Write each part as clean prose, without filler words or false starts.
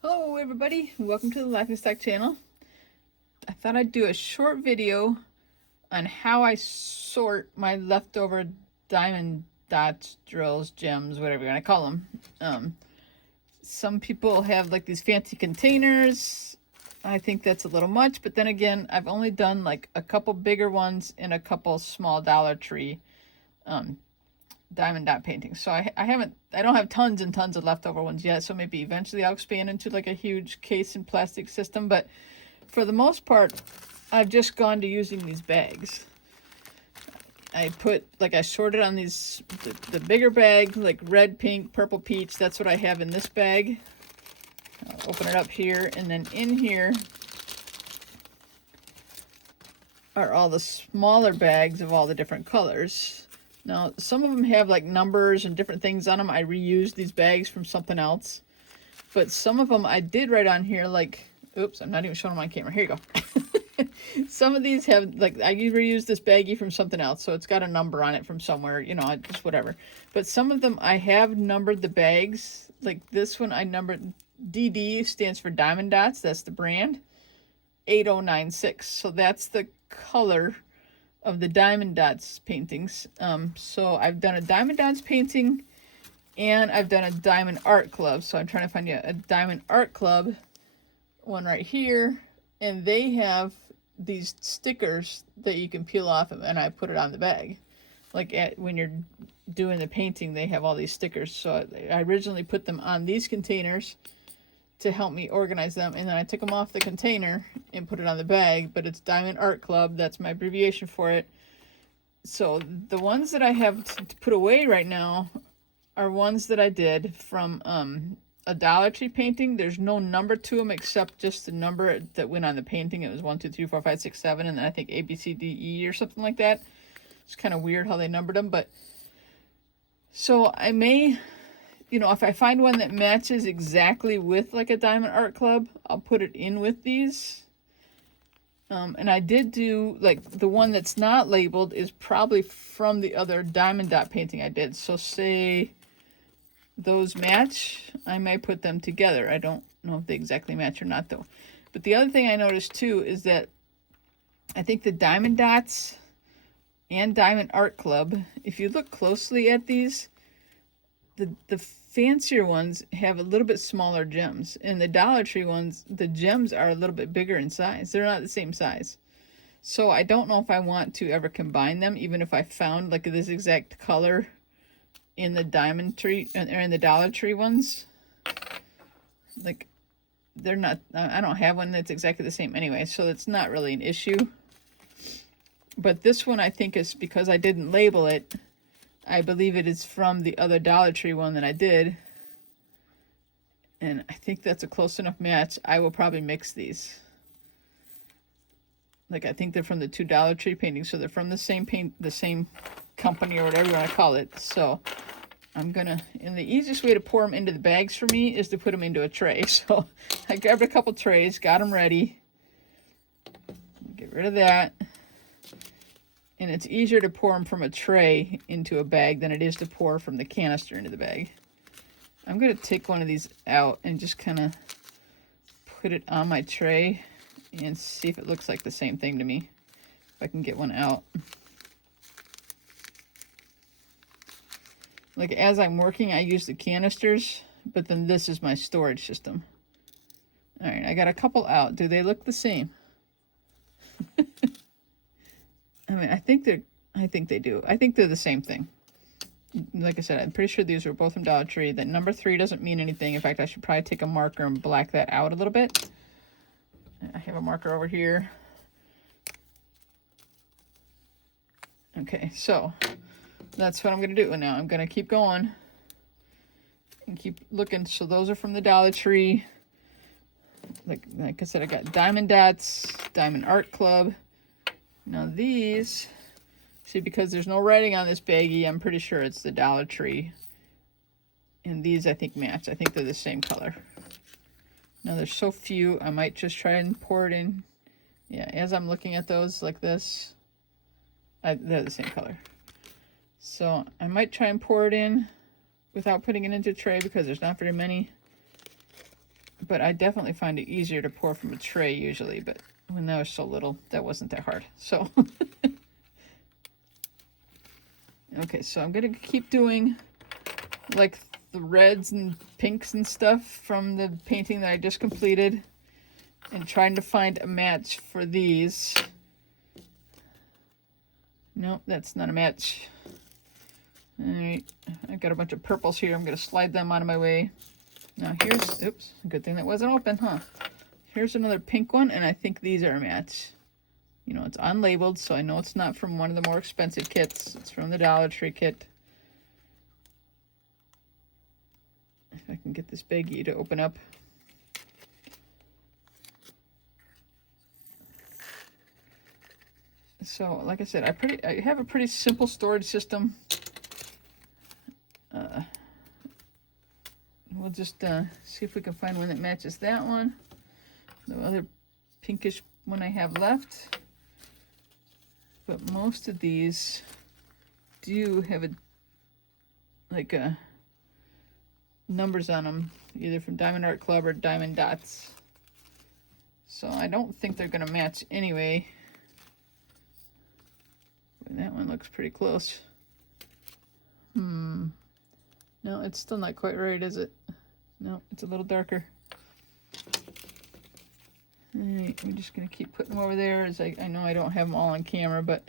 Hello everybody, welcome to the Life in Stock channel. I thought I'd do a short video on how I sort my leftover diamond dots, drills, gems, whatever you want to call them. Some people have like these fancy containers. I think that's a little much, but then again, I've only done like a couple bigger ones and a couple small Dollar Tree diamond dot paintings. So I don't have tons and tons of leftover ones yet. So maybe eventually I'll expand into like a huge case and plastic system. But for the most part, I've just gone to using these bags. I sorted on these, the bigger bag, like red, pink, purple, peach. That's what I have in this bag. I'll open it up here. And then in here are all the smaller bags of all the different colors. Now, some of them have like numbers and different things on them. I reused these bags from something else. But some of them I did write on here like, oops, I'm not even showing them on camera. Here you go. Some of these have, like, I reused this baggie from something else. So it's got a number on it from somewhere, you know, just whatever. But some of them I have numbered the bags. Like this one I numbered, DD stands for Diamond Dots. That's the brand. 8096. So that's the color of the Diamond Dots paintings. So I've done a Diamond Dots painting and I've done a Diamond Art Club. So I'm trying to find you a Diamond Art Club one right here. And they have these stickers that you can peel off and I put it on the bag. Like when you're doing the painting, they have all these stickers. So I originally put them on these containers to help me organize them, and then I took them off the container and put it on the bag, but it's Diamond Art Club. That's my abbreviation for it. So the ones that I have to put away right now are ones that I did from a Dollar Tree painting. There's no number to them except just the number that went on the painting. It was 1, 2, 3, 4, 5, 6, 7, and then I think A, B, C, D, E or something like that. It's kind of weird how they numbered them, but so I may, you know, if I find one that matches exactly with like a Diamond Art Club, I'll put it in with these. And I did do, like, the one that's not labeled is probably from the other diamond dot painting I did. So say those match, I may put them together. I don't know if they exactly match or not though. But the other thing I noticed too is that I think the Diamond Dots and Diamond Art Club, if you look closely at these, the fancier ones have a little bit smaller gems, and the Dollar Tree ones, the gems are a little bit bigger in size. They're not the same size. So I don't know if I want to ever combine them, even if I found like this exact color in the Diamond Tree or in the Dollar Tree ones. Like, they're not, I don't have one that's exactly the same anyway, so it's not really an issue. But this one I think is because I didn't label it. I believe it is from the other Dollar Tree one that I did. And I think that's a close enough match. I will probably mix these. Like, I think they're from the two Dollar Tree paintings. So they're from the same company or whatever you want to call it. So I'm gonna, and the easiest way to pour them into the bags for me is to put them into a tray. So I grabbed a couple trays, got them ready. Get rid of that. And it's easier to pour them from a tray into a bag than it is to pour from the canister into the bag. I'm going to take one of these out and just kind of put it on my tray and see if it looks like the same thing to me. If I can get one out. Like, as I'm working, I use the canisters, but then this is my storage system. All right, I got a couple out. Do they look the same? I mean, I think they do. I think they're the same thing. Like I said, I'm pretty sure these were both from Dollar Tree. That number 3 doesn't mean anything. In fact, I should probably take a marker and black that out a little bit. I have a marker over here. Okay, so that's what I'm going to do now. I'm going to keep going and keep looking. So those are from the Dollar Tree. Like I said, I got Diamond Dots, Diamond Art Club. Now these, see, because there's no writing on this baggie, I'm pretty sure it's the Dollar Tree. And these I think match. I think they're the same color. Now there's so few, I might just try and pour it in. Yeah, as I'm looking at those like this, they're the same color. So I might try and pour it in without putting it into a tray because there's not very many. But I definitely find it easier to pour from a tray usually, but when that was so little, that wasn't that hard. So, okay, so I'm gonna keep doing like the reds and pinks and stuff from the painting that I just completed and trying to find a match for these. Nope, that's not a match. All right, I've got a bunch of purples here. I'm gonna slide them out of my way. Now here's, oops, good thing that wasn't open, huh? Here's another pink one, and I think these are a match. You know, it's unlabeled, so I know it's not from one of the more expensive kits. It's from the Dollar Tree kit. If I can get this baggie to open up. So, like I said, I have a pretty simple storage system. We'll just see if we can find one that matches that one. The other pinkish one I have left. But most of these do have numbers on them, either from Diamond Art Club or Diamond Dots. So I don't think they're gonna match anyway. But that one looks pretty close. No, it's still not quite right, is it? No, it's a little darker. Alright, I'm just gonna keep putting them over there, as I know I don't have them all on camera, but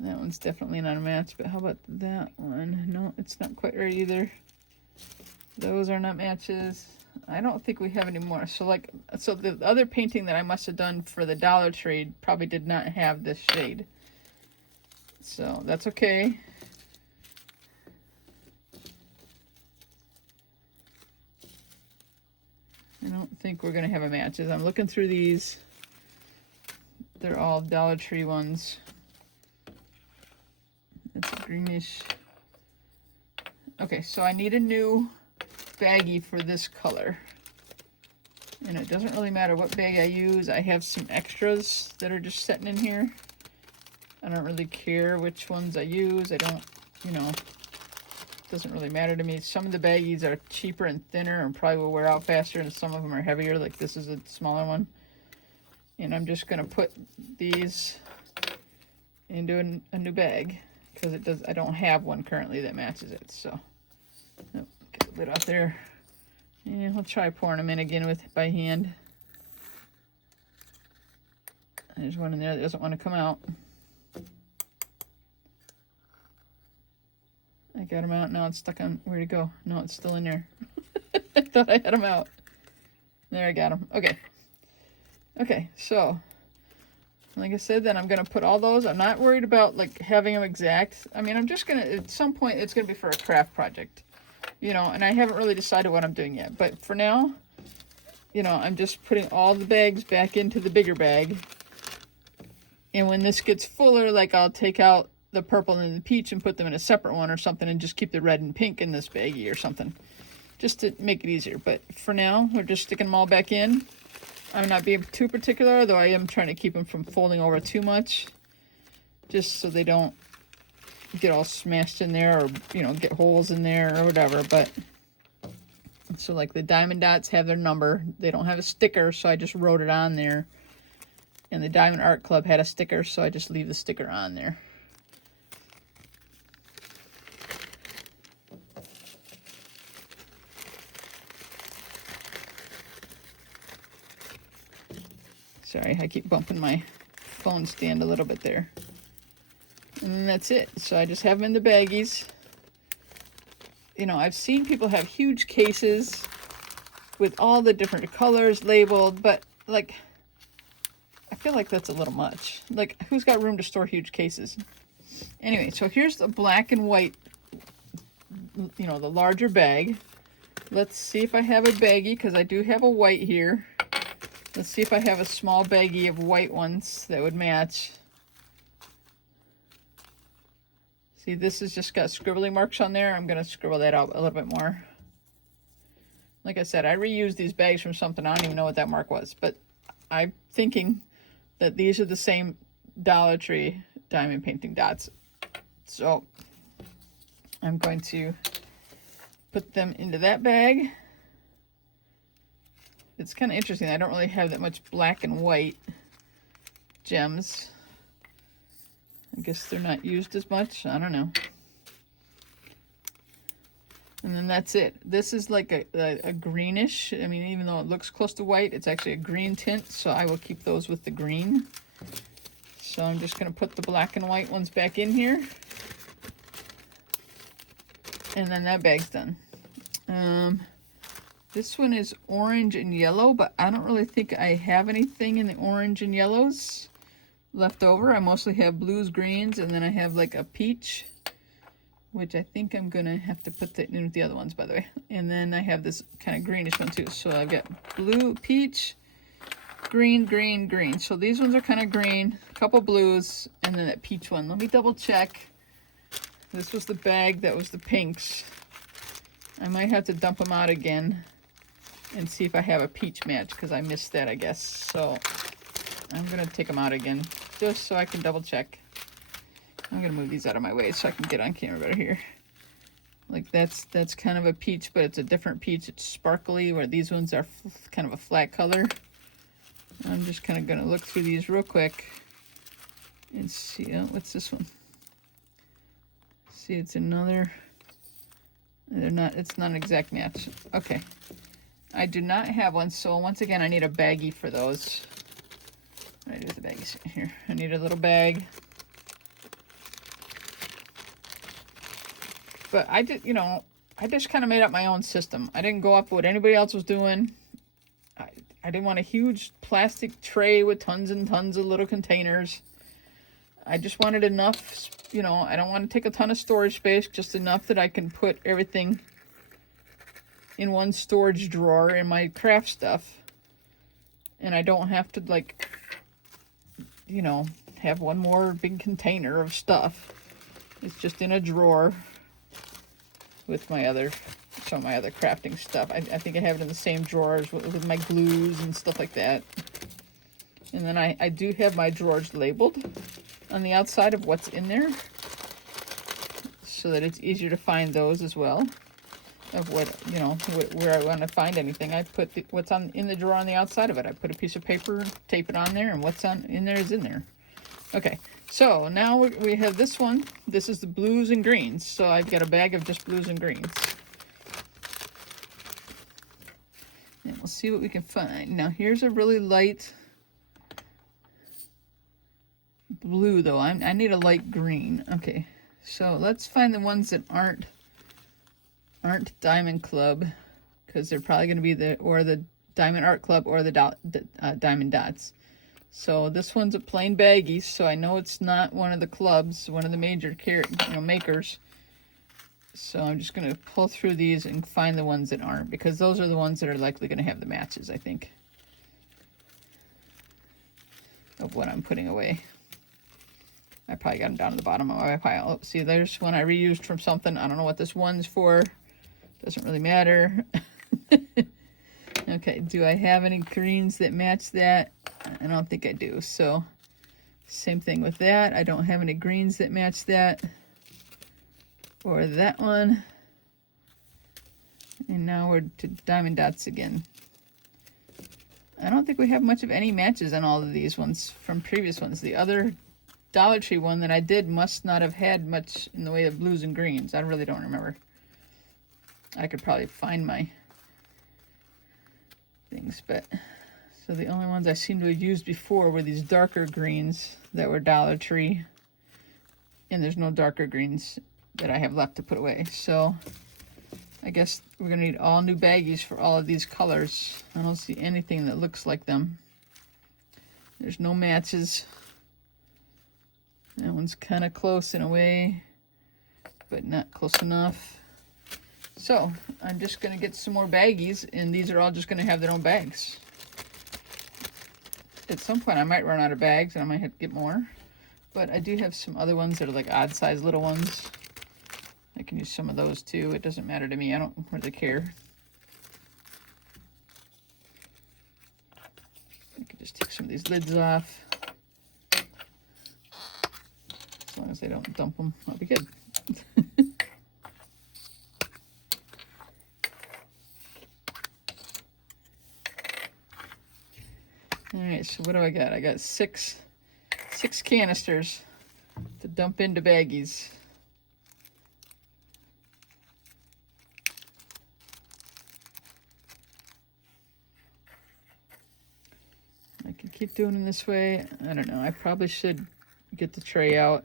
that one's definitely not a match. But how about that one? No, it's not quite right either. Those are not matches. I don't think we have any more. So the other painting that I must have done for the Dollar Tree probably did not have this shade. So that's okay. I don't think we're gonna have a match. As I'm looking through these, they're all Dollar Tree ones. It's a greenish. Okay, so I need a new baggie for this color. And it doesn't really matter what bag I use. I have some extras that are just sitting in here. I don't really care which ones I use. I don't, you know, it doesn't really matter to me. Some of the baggies are cheaper and thinner and probably will wear out faster, and some of them are heavier, like this is a smaller one. And I'm just gonna put these into a new bag because I don't have one currently that matches it. So, oh, get the lid off there. And we'll try pouring them in again by hand. There's one in there that doesn't want to come out. I got them out. Now it's stuck on. Where'd it go? No, it's still in there. I thought I had them out. There, I got them. Okay. Okay, so like I said, then I'm going to put all those. I'm not worried about like having them exact. I mean, I'm just going to, at some point, it's going to be for a craft project. You know, and I haven't really decided what I'm doing yet. But for now, you know, I'm just putting all the bags back into the bigger bag. And when this gets fuller, like I'll take out the purple and the peach and put them in a separate one or something and just keep the red and pink in this baggie or something. Just to make it easier. But for now, we're just sticking them all back in. I'm not being too particular, though I am trying to keep them from folding over too much. Just so they don't get all smashed in there or, you know, get holes in there or whatever. But so like the Diamond Dots have their number. They don't have a sticker, so I just wrote it on there. And the Diamond Art Club had a sticker, so I just leave the sticker on there. Sorry, I keep bumping my phone stand a little bit there. And that's it. So I just have them in the baggies. You know, I've seen people have huge cases with all the different colors labeled, but like, I feel like that's a little much. Like, who's got room to store huge cases? Anyway, so here's the black and white, you know, the larger bag. Let's see if I have a baggie, because I do have a white here. Let's see if I have a small baggie of white ones that would match. See, this has just got scribbly marks on there. I'm going to scribble that out a little bit more. Like I said, I reused these bags from something. I don't even know what that mark was, but I'm thinking that these are the same Dollar Tree diamond painting dots. So I'm going to put them into that bag. It's kind of interesting. I don't really have that much black and white gems. I guess they're not used as much. I don't know. And then that's it. This is like a greenish. I mean, even though it looks close to white, it's actually a green tint. So I will keep those with the green. So I'm just going to put the black and white ones back in here. And then that bag's done. This one is orange and yellow, but I don't really think I have anything in the orange and yellows left over. I mostly have blues, greens, and then I have like a peach, which I think I'm gonna have to put that in with the other ones, by the way. And then I have this kind of greenish one too. So I've got blue, peach, green, green, green. So these ones are kind of green, a couple blues, and then that peach one. Let me double check. This was the bag that was the pinks. I might have to dump them out again and see if I have a peach match, because I missed that, I guess. So I'm gonna take them out again just so I can double check. I'm gonna move these out of my way so I can get on camera better here. Like that's kind of a peach, but it's a different peach. It's sparkly, where these ones are kind of a flat color. I'm just kind of gonna look through these real quick and see. Oh, what's this one? See, it's another. They're not. It's not an exact match. Okay. I do not have one, so once again, I need a baggie for those. Right, there's the baggies here. I need a little bag. But I did, you know, I just kind of made up my own system. I didn't go up what anybody else was doing. I didn't want a huge plastic tray with tons and tons of little containers. I just wanted enough, you know, I don't want to take a ton of storage space, just enough that I can put everything in one storage drawer in my craft stuff. And I don't have to, like, you know, have one more big container of stuff. It's just in a drawer with my other, some of my other crafting stuff. I think I have it in the same drawers with my glues and stuff like that. And then I do have my drawers labeled on the outside of what's in there, so that it's easier to find those as well, of what, you know, where I want to find anything. I put what's on in the drawer on the outside of it. I put a piece of paper, tape it on there, and what's on in there is in there. Okay, so now we have this one. This is the blues and greens. So I've got a bag of just blues and greens. And we'll see what we can find. Now here's a really light blue though. I need a light green. Okay, so let's find the ones that aren't Diamond Club, because they're probably going to be the Diamond Art Club or the Diamond Dots. So this one's a plain baggie, so I know it's not one of the clubs, one of the major makers. So I'm just going to pull through these and find the ones that aren't, because those are the ones that are likely going to have the matches, I think, of what I'm putting away. I probably got them down to the bottom of my pile. Oh, see, there's one I reused from something. I don't know what this one's for. Doesn't really matter. Okay, do I have any greens that match that? I don't think I do. So same thing with that. I don't have any greens that match that. Or that one. And now we're to Diamond Dots again. I don't think we have much of any matches on all of these ones from previous ones. The other Dollar Tree one that I did must not have had much in the way of blues and greens. I really don't remember. I could probably find my things, but so the only ones I seem to have used before were these darker greens that were Dollar Tree, and there's no darker greens that I have left to put away. So I guess we're gonna need all new baggies for all of these colors. I don't see anything that looks like them. There's no matches. That one's kind of close in a way, but not close enough. So I'm just going to get some more baggies, and these are all just going to have their own bags. At some point I might run out of bags and I might have to get more, but I do have some other ones that are like odd size little ones. I can use some of those too. It doesn't matter to me. I don't really care. I can just take some of these lids off. As long as they don't dump them, I'll be good. Alright, so what do I got? I got six canisters to dump into baggies. I can keep doing it this way. I don't know. I probably should get the tray out.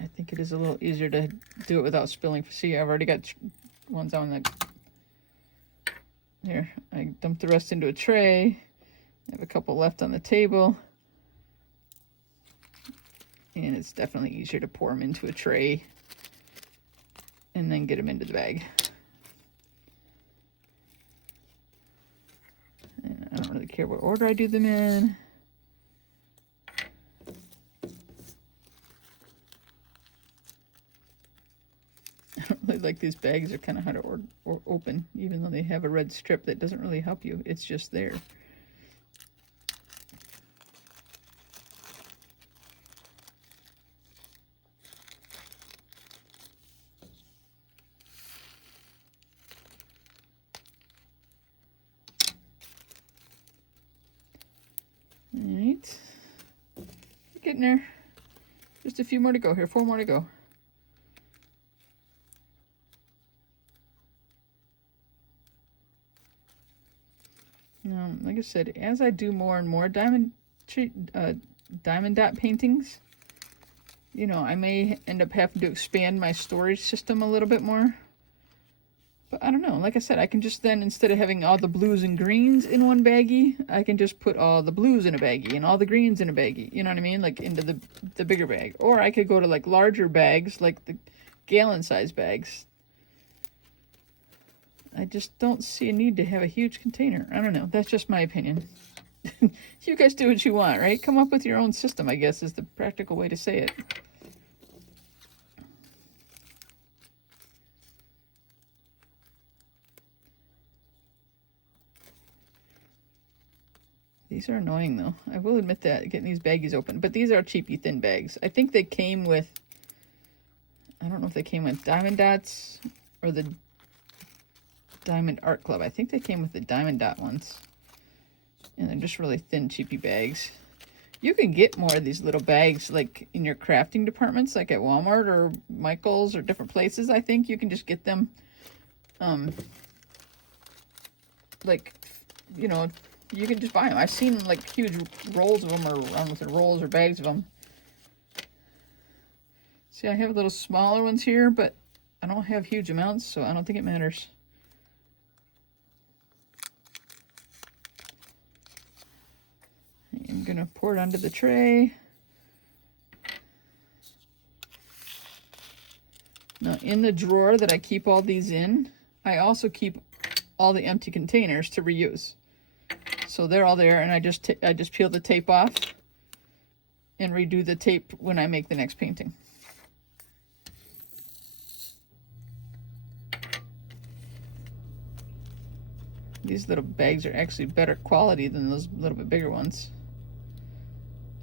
I think it is a little easier to do it without spilling. See, I've already got ones on the... Here, I dumped the rest into a tray. I have a couple left on the table. And it's definitely easier to pour them into a tray and then get them into the bag. And I don't really care what order I do them in. I don't really like these bags. Are kind of hard to open, even though they have a red strip that doesn't really help you. It's just there. Alright, we're getting there. Just a few more to go here, 4 more to go. Like I said, as I do more and more diamond dot paintings, you know, I may end up having to expand my storage system a little bit more. But I don't know. Like I said, I can just then, instead of having all the blues and greens in one baggie, I can just put all the blues in a baggie and all the greens in a baggie. You know what I mean? Like into the bigger bag. Or I could go to like larger bags, like the gallon size bags. I just don't see a need to have a huge container. I don't know. That's just my opinion. You guys do what you want, right? Come up with your own system, I guess, is the practical way to say it. These are annoying, though. I will admit that, getting these baggies open. But these are cheapy thin bags. I think they came with... I don't know if they came with Diamond Dots or the Diamond Art Club. I think they came with the Diamond Dot ones. And they're just really thin, cheapy bags. You can get more of these little bags, like, in your crafting departments, like at Walmart or Michael's or different places, I think. You can just get them, like, you know... You can just buy them. I've seen like huge rolls of them, or around with rolls or bags of them. See, I have little smaller ones here, but I don't have huge amounts, so I don't think it matters. I'm gonna pour it onto the tray. Now, in the drawer that I keep all these in, I also keep all the empty containers to reuse. So they're all there, and I just peel the tape off and redo the tape when I make the next painting. These little bags are actually better quality than those little bit bigger ones.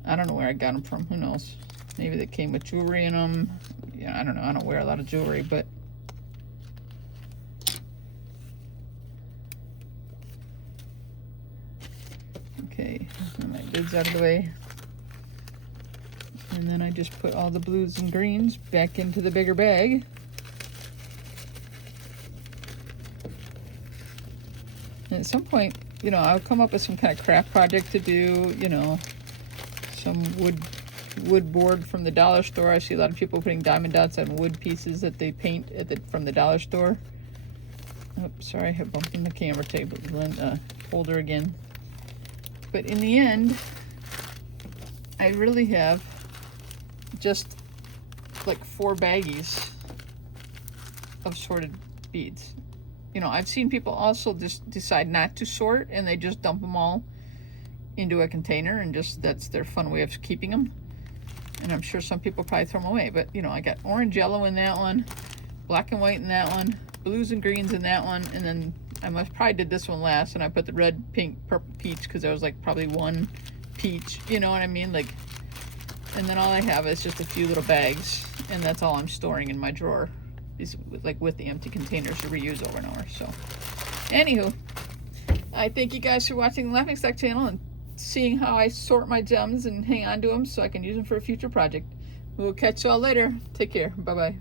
I don't know where I got them from. Who knows? Maybe they came with jewelry in them. Yeah, I don't know. I don't wear a lot of jewelry, but... Okay, get my lids out of the way. And then I just put all the blues and greens back into the bigger bag. And at some point, you know, I'll come up with some kind of craft project to do, you know, some wood board from the dollar store. I see a lot of people putting diamond dots on wood pieces that they paint from the dollar store. Oh, sorry, I bumped in the camera table holder again. But in the end, I really have just like 4 baggies of sorted beads. You know, I've seen people also just decide not to sort, and they just dump them all into a container, and just that's their fun way of keeping them. And I'm sure some people probably throw them away, but you know, I got orange, yellow in that one, black and white in that one, blues and greens in that one, and then I probably did this one last, and I put the red, pink, purple, peach, because there was like probably 1 peach, you know what I mean? Like, and then all I have is just a few little bags, and that's all I'm storing in my drawer, is like with the empty containers to reuse over and over. So, anywho, I thank you guys for watching the Laughing Stock channel, and seeing how I sort my gems and hang on to them so I can use them for a future project. We'll catch y'all later. Take care. Bye-bye.